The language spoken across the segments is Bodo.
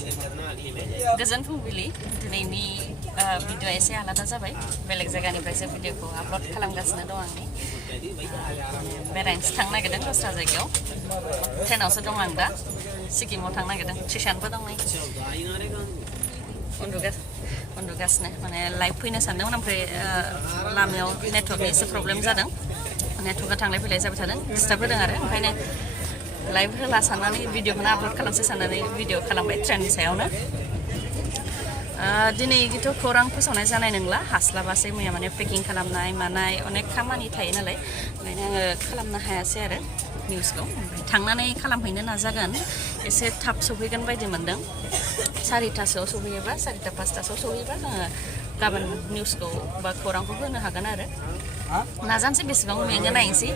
गोजोन फुंबिलि दिनैनि भिडिअ एसे आलादा जाबाय बेलेग जायगानिफ्रायसो भिडिअखौ आपल'ड खालामगासिनो दं आंनि बेरायनोसो थांनो नागिरदों दस्रा जायगायाव ट्रेनावसो दं आं दा सिक्किमाव थांनो नागिरदों ट्रिशानबो दं नै उन्दुगासिनो माने लाइभ फैनो सानदोंमोन ओमफ्राय लामायाव नेटवर्कनि एसे प्रब्लेम जादों नेटवर्कआ थांलाय फैलाय जाबाय थादों डिस्टार्ब होदों आरो ओंखायनो लाइभ होला साननानै भिडिअखौनो आपल'ड खालामसै साननानै भिडिअ खालामबाय ट्रेननि सायावनो दिनैथ' खौरां फोसावनाय जानाय नंला हास्लाबासै मैया माने पेकिं खालामनाय मानाय अनेक खामानि थायो नालाय ओंखायनो आङो खालामनो हायासै आरो निउसखौ ओमफ्राय थांनानै खालामहैनो नाजागोन एसे थाब सफैगोन बायदि मोनदों 4टासोआव सफैयोबा 4टा 5टासोआव सफैयोबा जोङो गाबोन निउसखौ बा खौरांखौ होनो हागोन आरो नाजानोसै बेसेबां मेङो नायनोसै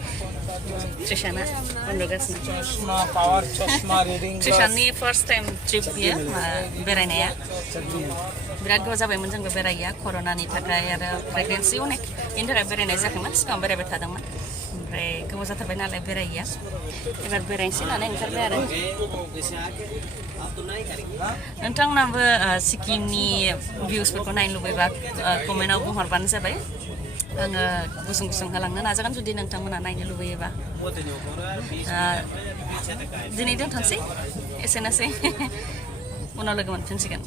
ट्रिशाना उन्दुगासिनो ट्रिशाननि फार्स्ट टाइम ट्रिप बियो बेरायनाया बिराद गोबाव जाबायमोन जोंबो बेरायैया कर'नानि थाखाय आरो प्रेगनेन्सि अनेक बेनि थाखाय बेरायनाय जायाखैमोन सिगाङाव बेरायबाय थादोंमोन ओमफ्राय गोबाव जाथारबाय नालाय बेरायैया एबार बेरायनोसै होननानै ओंखारबाय आरो नोंथांमोनाबो सिक्किमनि भिउसफोरखौ नायनो लुबैबा कमेन्टआव बुंहरबानो जाबाय आङो गुसुं गुसुं होलांनो नाजागोन जुदि नोंथांमोना नायनो लुबैयोबा दिनै दोनथ'नोसै एसेनोसै उनाव लोगो मोनफिनसिगोन